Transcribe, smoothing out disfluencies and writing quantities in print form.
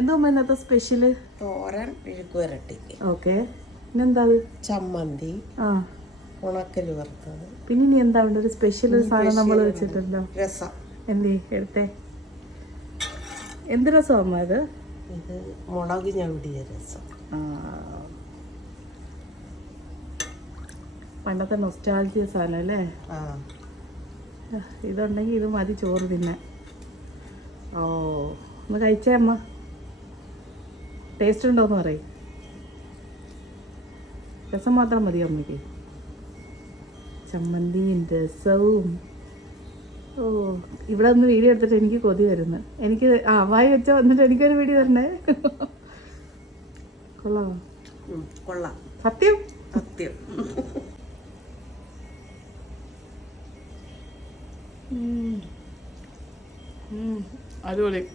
എന്തോ ഇന്നത്തെ സ്പെഷ്യല്? തോരൻ, മെഴുക്കുവരട്ടി. ഓക്കെ. പിന്നെന്താ? ചമ്മന്തി, ആ, ഉണക്കല് വറുത്തത്. പിന്നെ ഇനി എന്താ ഉണ്ട്? ഒരു സ്പെഷ്യൽ സാധനം നമ്മൾ വെച്ചിട്ടുണ്ടോ? രസം. എന്തേ എടുത്തേ? എന്ത് രസമാ ഇത്? ഇത് മുളക് ഞവിടിയ രസം. പണ്ടത്തെ നൊസ്റ്റാൾജിയ സാധനം അല്ലേ? ഇതുണ്ടെങ്കിൽ ഇത് മതി ചോറ് തിന്നാൻ. ഓ, ഒന്ന് കഴിച്ചേ അമ്മ. ടേസ്റ്റ് ഉണ്ടോയെന്ന് പറയും. രസം മാത്രം മതി അമ്മയ്ക്ക്. ചമ്മന്തിയും രസവും. ഓ, ഇവിടെ ഒന്ന് വീഡിയോ എടുത്തിട്ട് എനിക്ക് കൊതി വരുന്നു. എനിക്ക് വായി വെച്ചോ, എന്നിട്ട് എനിക്കൊരു വീഡിയോ തരണേ. കൊള്ളാമോ? കൊള്ളാം. സത്യം സത്യം. അടിപൊളി.